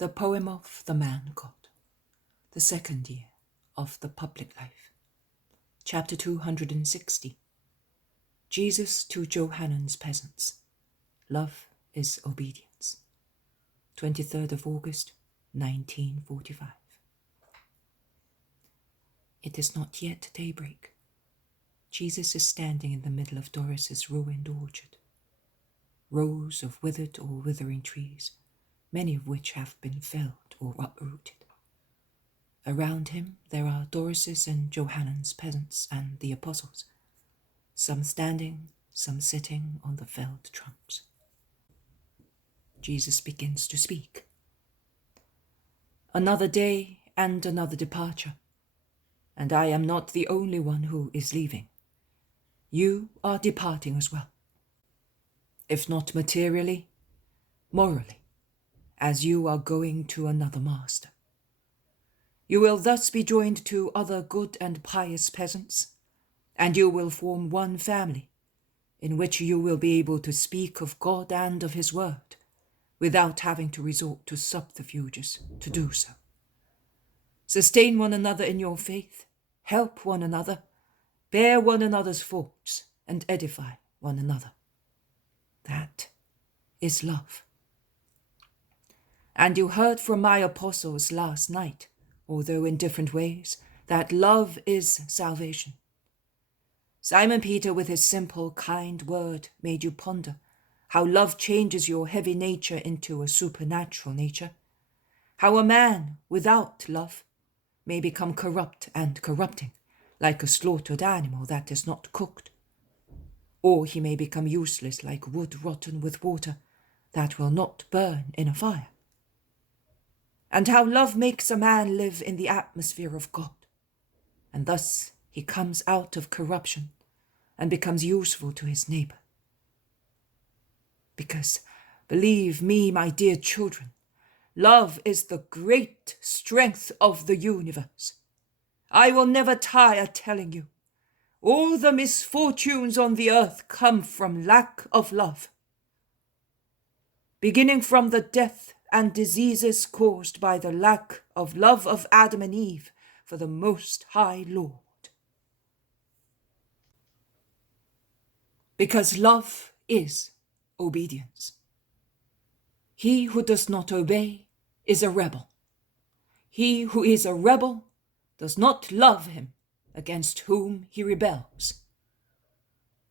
The Poem of the Man God, the second year of the public life. Chapter 260. Jesus to Johanan's Peasants. Love is obedience. 23rd of August, 1945. It is not yet daybreak. Jesus is standing in the middle of Doris's ruined orchard. Rows of withered or withering trees, many of which have been felled or uprooted. Around him there are Doris's and Johanan's peasants and the apostles, some standing, some sitting on the felled trunks. Jesus begins to speak. Another day and another departure, and I am not the only one who is leaving. You are departing as well. If not materially, morally, as you are going to another master. You will thus be joined to other good and pious peasants, and you will form one family, in which you will be able to speak of God and of his word, without having to resort to subterfuges to do so. Sustain one another in your faith, help one another, bear one another's faults, and edify one another. That is love. And you heard from my apostles last night, although in different ways, that love is salvation. Simon Peter, with his simple, kind word, made you ponder how love changes your heavy nature into a supernatural nature, how a man without love may become corrupt and corrupting, like a slaughtered animal that is not cooked, or he may become useless like wood rotten with water that will not burn in a fire. And how love makes a man live in the atmosphere of God, and thus he comes out of corruption and becomes useful to his neighbor. Because, believe me, my dear children, love is the great strength of the universe. I will never tire telling you, all the misfortunes on the earth come from lack of love. Beginning from the death and diseases caused by the lack of love of Adam and Eve for the Most High Lord. Because love is obedience. He who does not obey is a rebel. He who is a rebel does not love him against whom he rebels.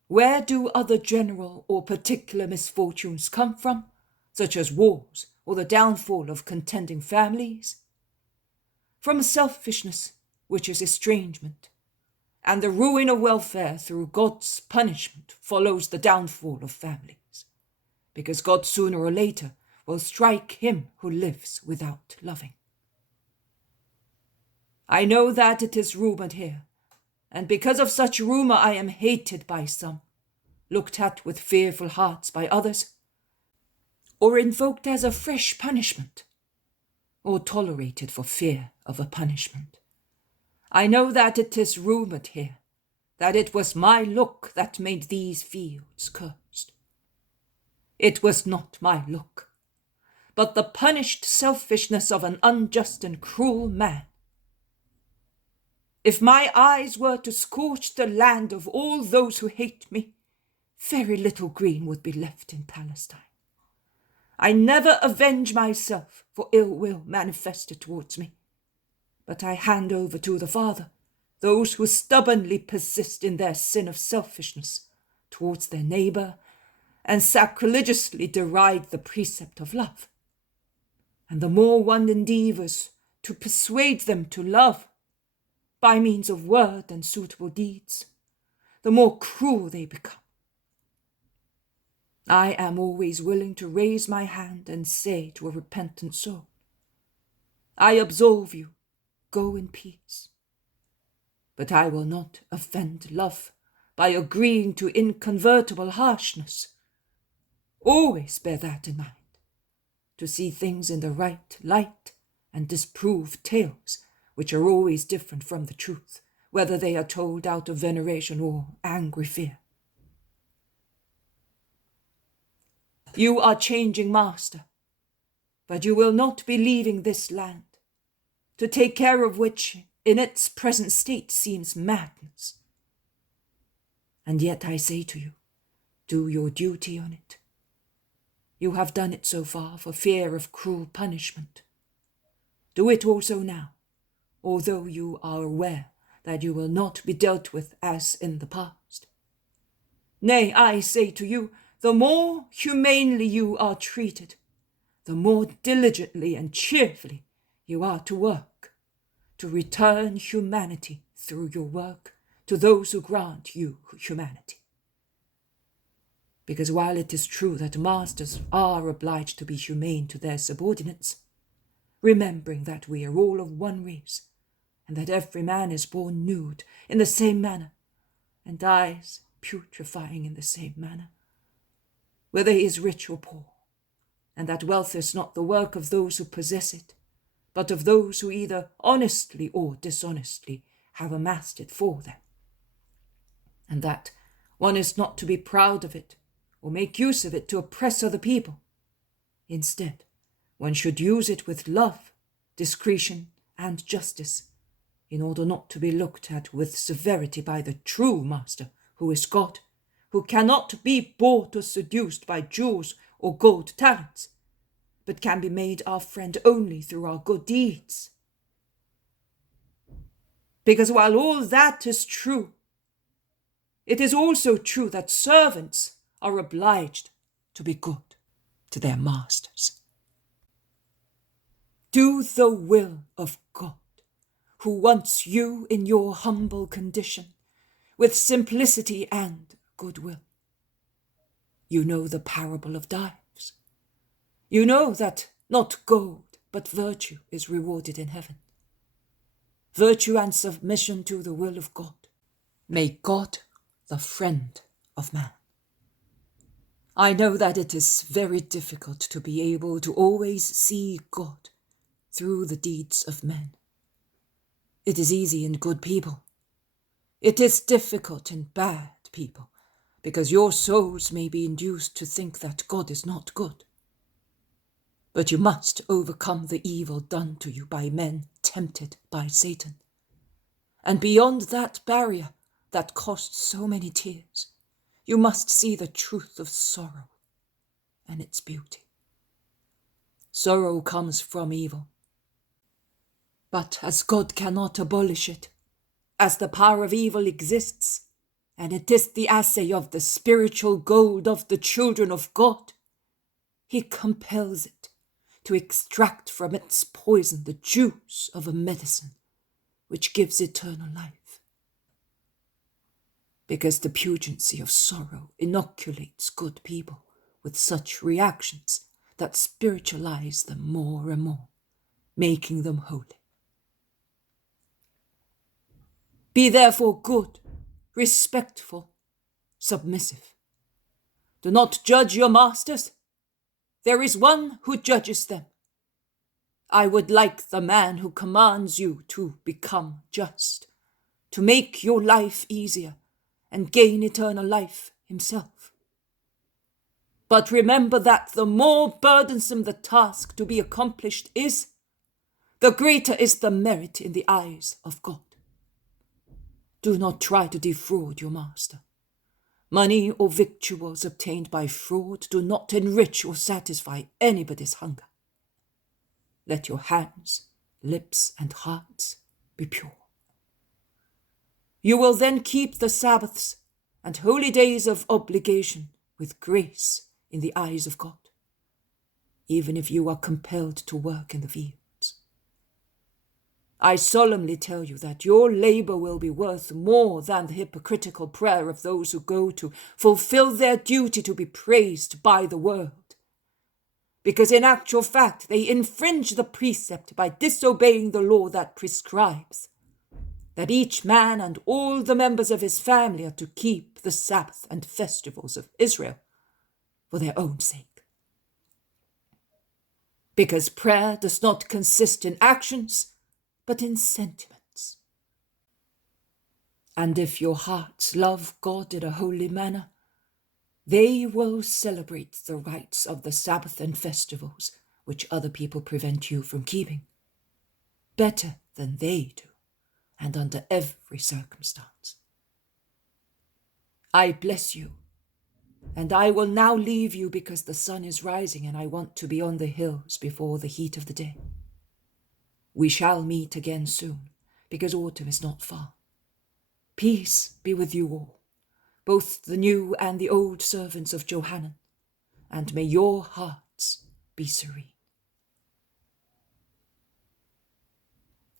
Where do other general or particular misfortunes come from, such as wars or the downfall of contending families? From selfishness, which is estrangement, and the ruin of welfare through God's punishment follows the downfall of families, because God sooner or later will strike him who lives without loving. I know that it is rumored here, and because of such rumor I am hated by some, looked at with fearful hearts by others, or invoked as a fresh punishment, or tolerated for fear of a punishment. I know that it is rumored here that it was my look that made these fields cursed. It was not my look, but the punished selfishness of an unjust and cruel man. If my eyes were to scorch the land of all those who hate me, very little green would be left in Palestine. I never avenge myself for ill will manifested towards me, but I hand over to the Father those who stubbornly persist in their sin of selfishness towards their neighbor and sacrilegiously deride the precept of love. And the more one endeavors to persuade them to love by means of word and suitable deeds, the more cruel they become. I am always willing to raise my hand and say to a repentant soul, I absolve you, go in peace. But I will not offend love by agreeing to inconvertible harshness. Always bear that in mind, to see things in the right light and disprove tales which are always different from the truth, whether they are told out of veneration or angry fear. You are changing master, but you will not be leaving this land, to take care of which in its present state seems madness. And yet I say to you, do your duty on it. You have done it so far for fear of cruel punishment. Do it also now, although you are aware that you will not be dealt with as in the past. Nay, I say to you, the more humanely you are treated, the more diligently and cheerfully you are to work, to return humanity through your work to those who grant you humanity. Because while it is true that masters are obliged to be humane to their subordinates, remembering that we are all of one race, and that every man is born nude in the same manner, and dies putrefying in the same manner, whether he is rich or poor, and that wealth is not the work of those who possess it, but of those who either honestly or dishonestly have amassed it for them, and that one is not to be proud of it or make use of it to oppress other people. Instead, one should use it with love, discretion, and justice, in order not to be looked at with severity by the true master, who is God, who cannot be bought or seduced by jewels or gold talents, but can be made our friend only through our good deeds. Because while all that is true, it is also true that servants are obliged to be good to their masters. Do the will of God, who wants you in your humble condition, with simplicity and goodwill. You know the parable of dives. You know that not gold, but virtue is rewarded in heaven. Virtue and submission to the will of God make God the friend of man. I know that it is very difficult to be able to always see God through the deeds of men. It is easy in good people. It is difficult in bad people, because your souls may be induced to think that God is not good. But you must overcome the evil done to you by men tempted by Satan. And beyond that barrier that costs so many tears, you must see the truth of sorrow and its beauty. Sorrow comes from evil. But as God cannot abolish it, as the power of evil exists, and it is the assay of the spiritual gold of the children of God, he compels it to extract from its poison the juice of a medicine which gives eternal life. Because the pugency of sorrow inoculates good people with such reactions that spiritualize them more and more, making them holy. Be therefore good, respectful, submissive. Do not judge your masters. There is one who judges them. I would like the man who commands you to become just, to make your life easier and gain eternal life himself. But remember that the more burdensome the task to be accomplished is, the greater is the merit in the eyes of God. Do not try to defraud your master. Money or victuals obtained by fraud do not enrich or satisfy anybody's hunger. Let your hands, lips, and hearts be pure. You will then keep the Sabbaths and holy days of obligation with grace in the eyes of God, even if you are compelled to work in the fields. I solemnly tell you that your labor will be worth more than the hypocritical prayer of those who go to fulfill their duty to be praised by the world, because in actual fact they infringe the precept by disobeying the law that prescribes that each man and all the members of his family are to keep the Sabbath and festivals of Israel for their own sake. Because prayer does not consist in actions, but in sentiments. And if your hearts love God in a holy manner, they will celebrate the rites of the Sabbath and festivals which other people prevent you from keeping, better than they do, and under every circumstance. I bless you, and I will now leave you because the sun is rising and I want to be on the hills before the heat of the day. We shall meet again soon, because autumn is not far. Peace be with you all, both the new and the old servants of Johanan, and may your hearts be serene.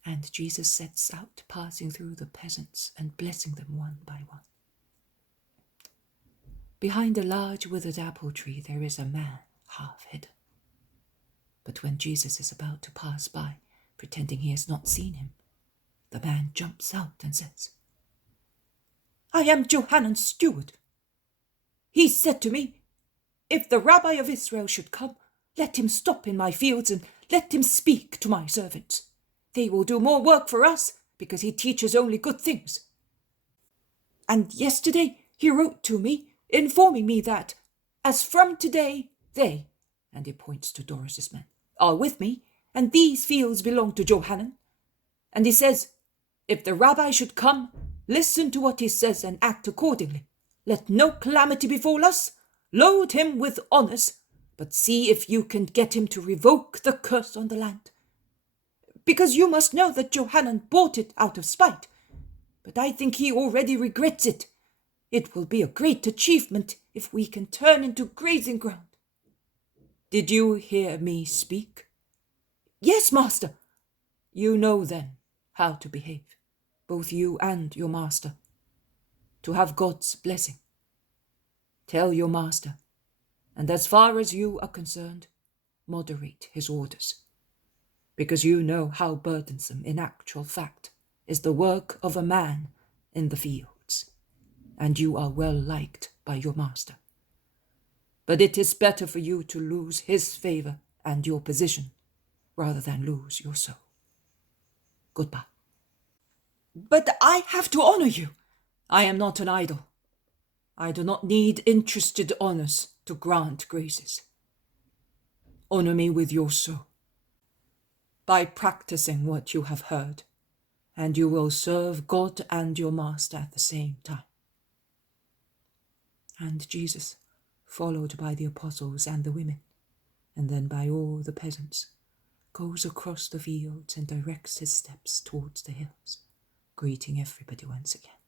And Jesus sets out, passing through the peasants and blessing them one by one. Behind a large withered apple tree there is a man half hidden. But when Jesus is about to pass by, pretending he has not seen him, the man jumps out and says, "I am Johanan's steward. He said to me, 'If the rabbi of Israel should come, let him stop in my fields and let him speak to my servants. They will do more work for us because he teaches only good things.' And yesterday he wrote to me, informing me that, as from today, they," and he points to Doris's men, "are with me, and these fields belong to Johanan. And he says, if the rabbi should come, listen to what he says and act accordingly. Let no calamity befall us. Load him with honors, but see if you can get him to revoke the curse on the land. Because you must know that Johanan bought it out of spite, but I think he already regrets it. It will be a great achievement if we can turn into grazing ground." "Did you hear me speak?" "Yes, master." "You know, then, how to behave, both you and your master, to have God's blessing. Tell your master, and as far as you are concerned, moderate his orders, because you know how burdensome in actual fact is the work of a man in the fields, and you are well liked by your master. But it is better for you to lose his favor and your position rather than lose your soul. Goodbye." "But I have to honor you." "I am not an idol. I do not need interested honors to grant graces. Honor me with your soul, by practicing what you have heard, and you will serve God and your master at the same time." And Jesus, followed by the apostles and the women, and then by all the peasants, goes across the fields and directs his steps towards the hills, greeting everybody once again.